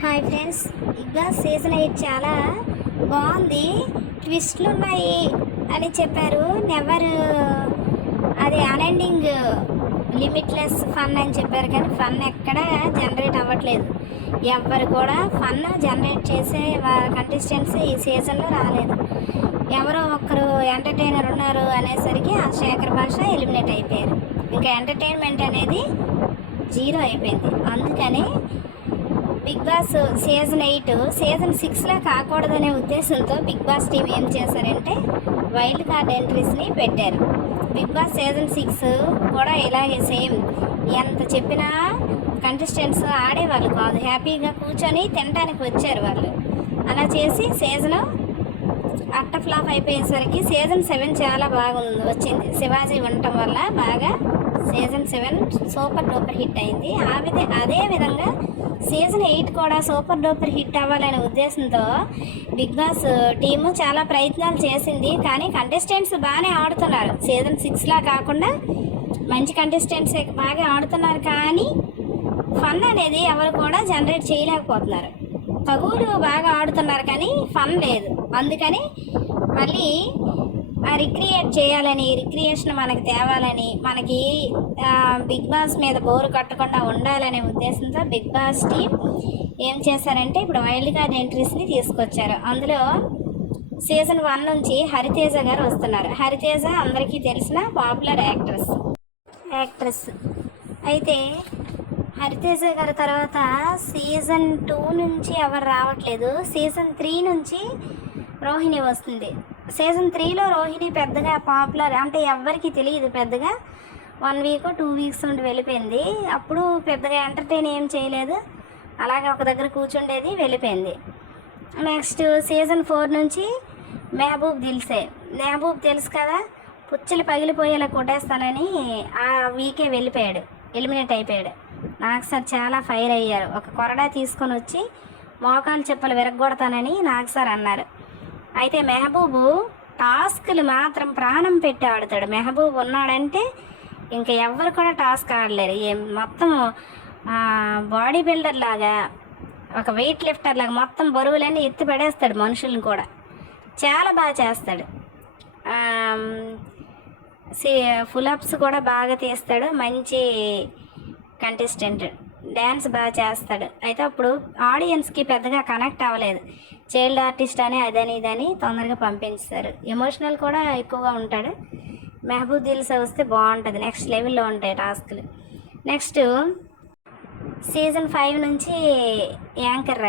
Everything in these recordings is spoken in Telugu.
Hi friends, Bigg Boss season 8 చాలా బాగుంది. ట్విస్ట్లు ఉన్నాయి అని చెప్పారు. నెవర్ అది అన్ఎండింగ్ లిమిట్లెస్ ఫన్ అని చెప్పారు, కానీ ఫన్ ఎక్కడ జనరేట్ అవ్వట్లేదు. ఎవ్వరు కూడా ఫన్ జనరేట్ చేసే కంటెస్టెంట్స్ ఈ సీజన్లో రాలేదు. ఎవరో ఒక్కరు ఎంటర్టైనర్ ఉన్నారు అనేసరికి ఆ శేఖర్ భాష ఎలిమినేట్ అయిపోయారు. ఇంకా ఎంటర్టైన్మెంట్ అనేది జీరో అయిపోయింది. అందుకని బిగ్ బాస్ సీజన్ 8 సీజన్ 6లా కాకూడదనే ఉద్దేశంతో బిగ్ బాస్ టీం ఏం చేశారంటే వైల్డ్ కార్డ్ ఎంట్రీస్ని పెట్టారు. బిగ్ బాస్ సీజన్ 6 కూడా ఇలాగే సేమ్. ఎంత చెప్పినా కంటెస్టెంట్స్ ఆడేవాళ్ళు కాదు, హ్యాపీగా కూర్చొని తినడానికి వచ్చారు వాళ్ళు. అలా చేసి సీజన్ అట్ట ఫ్లాప్ అయిపోయేసరికి సీజన్ 7 చాలా బాగుంది వచ్చింది. శివాజీ ఉండటం వల్ల బాగా సీజన్ 7 సూపర్ డూపర్ హిట్ అయింది. అదే విధంగా సీజన్ 8 కూడా సూపర్ డూపర్ హిట్ అవ్వాలనే ఉద్దేశంతో బిగ్ బాస్ టీము చాలా ప్రయత్నాలు చేసింది. కానీ కంటెస్టెంట్స్ బాగానే ఆడుతున్నారు. సీజన్ 6లా కాకుండా మంచి కంటెస్టెంట్స్ బాగా ఆడుతున్నారు, కానీ ఫన్ అనేది ఎవరు కూడా జనరేట్ చేయలేకపోతున్నారు. తగులు బాగా ఆడుతున్నారు కానీ ఫన్ లేదు. అందుకని మళ్ళీ రిక్రియేట్ చేయాలని, రిక్రియేషన్ మనకి తేవాలని, మనకి బిగ్ బాస్ మీద బోరు కట్టకుండా ఉండాలనే ఉద్దేశంతో బిగ్ బాస్ టీం ఏం చేశారంటే ఇప్పుడు వైల్డ్ కార్డ్ ఎంట్రీస్ని తీసుకొచ్చారు. అందులో సీజన్ 1 నుంచి హరితేజ గారు వస్తున్నారు. హరితేజ అందరికీ తెలిసిన పాపులర్ యాక్ట్రెస్. అయితే హరితేజ గారి తర్వాత సీజన్ 2 నుంచి ఎవరు రావట్లేదు. సీజన్ 3 నుంచి రోహిణి వస్తుంది. సీజన్ 3లో రోహిణి పెద్దగా పాపులర్ అంటే ఎవ్వరికి తెలియదు. పెద్దగా 1 వీక్ 2 వీక్స్ ఉండి వెళ్ళిపోయింది. అప్పుడు పెద్దగా ఎంటర్టైన్ ఏం చేయలేదు, అలాగే ఒక దగ్గర కూర్చుండేది, వెళ్ళిపోయింది. నెక్స్ట్ సీజన్ 4 నుంచి మెహబూబ్ తెలుసు కదా, పుచ్చలు పగిలిపోయేలా కొట్టేస్తానని ఆ వీకే వెళ్ళిపోయాడు, ఎలిమినేట్ అయిపోయాడు. నాగసార్ చాలా ఫైర్ అయ్యారు. ఒక కొరడా తీసుకొని వచ్చి మోకాలు చెప్పులు విరగొడతానని నాగసార్ అన్నారు. అయితే మెహబూబు టాస్క్లు మాత్రం ప్రాణం పెట్టి ఆడుతాడు. మెహబూబ్ ఉన్నాడంటే ఇంకా ఎవరు కూడా టాస్క్ ఆడలేరు. మొత్తం బాడీ బిల్డర్ లాగా, ఒక వెయిట్ లిఫ్టర్ లాగా మొత్తం బరువులన్నీ ఎత్తి పడేస్తాడు. మనుషులను కూడా చాలా బాగా చేస్తాడు. ఫుల్అప్స్ కూడా బాగా తీస్తాడు. మంచి కంటెస్టెంట్, డ్యాన్స్ బాగా చేస్తాడు. అయితే అప్పుడు ఆడియన్స్కి పెద్దగా కనెక్ట్ అవ్వలేదు. చైల్డ్ ఆర్టిస్ట్ అని అదని ఇదని తొందరగా పంపించారు. ఎమోషనల్ కూడా ఎక్కువగా ఉంటాడు. మెహబూబ్ దిల్సా వస్తే బాగుంటుంది, నెక్స్ట్ లెవెల్లో ఉంటాయి టాస్క్లు. నెక్స్ట్ సీజన్ 5 నుంచి యాంకర్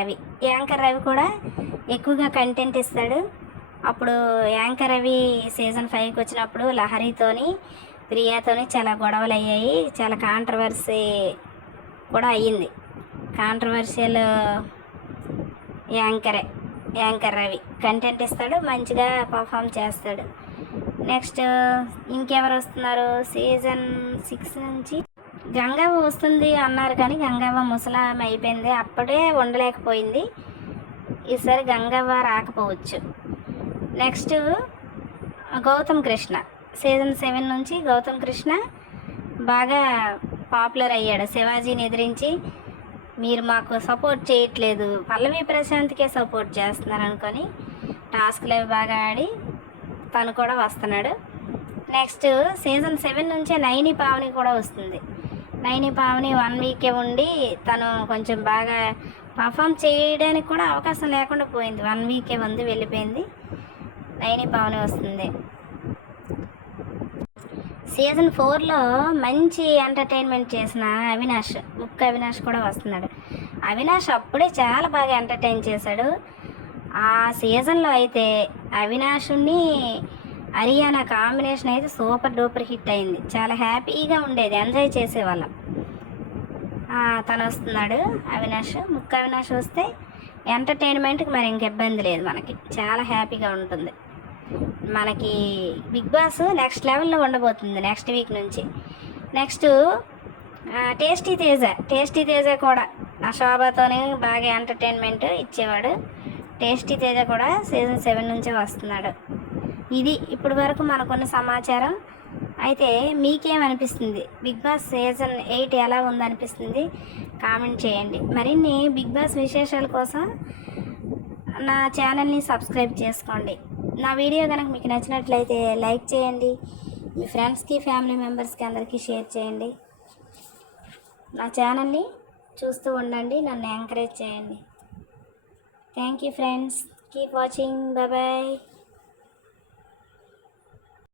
రవి కూడా ఎక్కువగా కంటెంట్ ఇస్తాడు. అప్పుడు యాంకర్ రవి సీజన్ 5కి వచ్చినప్పుడు లహరితోని ప్రియాతోని చాలా గొడవలు అయ్యాయి. చాలా కాంట్రవర్సీ కూడా అయ్యింది. కాంట్రవర్షియల్ యాంకర్ రవి కంటెంట్ ఇస్తాడు, మంచిగా పర్ఫామ్ చేస్తాడు. నెక్స్ట్ ఇంకెవరు వస్తున్నారు? సీజన్ 6 నుంచి గంగవ్వ వస్తుంది అన్నారు, కానీ గంగవ్వ ముసలామె అయిపోయింది, అప్పుడే ఉండలేకపోయింది. ఈసారి గంగవ్వ రాకపోవచ్చు. నెక్స్ట్ గౌతమ్ కృష్ణ. సీజన్ 7 నుంచి గౌతమ్ కృష్ణ బాగా పాపులర్ అయ్యాడు. శివాజీని ఎదిరించి మీరు మాకు సపోర్ట్ చేయట్లేదు, పల్లవి ప్రశాంత్కే సపోర్ట్ చేస్తున్నారు అనుకొని టాస్క్లు అవి బాగా ఆడి తను కూడా వస్తున్నాడు. నెక్స్ట్ సీజన్ 7 నుంచే నైని పావని కూడా వస్తుంది. నైని పావని 1 వీకే ఉండి తను కొంచెం బాగా పర్ఫామ్ చేయడానికి కూడా అవకాశం లేకుండా పోయింది. 1 వీకే ఉంది, వెళ్ళిపోయింది. నైని పావని వస్తుంది. సీజన్ 4లో మంచి ఎంటర్టైన్మెంట్ చేసిన అవినాష్ కూడా వస్తున్నాడు. అవినాష్ అప్పుడే చాలా బాగా ఎంటర్టైన్ చేశాడు. ఆ సీజన్లో అయితే అవినాష్ని హరియానా కాంబినేషన్ అయితే సూపర్ డూపర్ హిట్ అయింది. చాలా హ్యాపీగా ఉండేది, ఎంజాయ్ చేసేవాళ్ళం. తను వస్తున్నాడు అవినాష్ వస్తే ఎంటర్టైన్మెంట్కి మరి ఇంక ఇబ్బంది లేదు, మనకి చాలా హ్యాపీగా ఉంటుంది. మనకి బిగ్ బాస్ నెక్స్ట్ లెవెల్లో ఉండబోతుంది నెక్స్ట్ వీక్ నుంచి. నెక్స్ట్ టేస్టీ తేజ కూడా ఆ శోభతోనే బాగా ఎంటర్టైన్మెంట్ ఇచ్చేవాడు. టేస్టీ తేజ కూడా సీజన్ 7 నుంచే వస్తున్నాడు. ఇది ఇప్పటి వరకు మనకున్న సమాచారం. అయితే మీకేమనిపిస్తుంది? బిగ్ బాస్ సీజన్ 8 ఎలా ఉందనిపిస్తుంది? కామెంట్ చేయండి. మరిన్ని బిగ్ బాస్ విశేషాల కోసం నా ఛానల్ని సబ్స్క్రైబ్ చేసుకోండి. నా వీడియో కనుక మీకు నచ్చినట్లయితే లైక్ చేయండి. మీ ఫ్రెండ్స్కి, ఫ్యామిలీ మెంబర్స్కి అందరికీ షేర్ చేయండి. నా ఛానల్ని చూస్తూ ఉండండి, నన్ను ఎంకరేజ్ చేయండి. Thank you friends. Keep watching. Bye bye.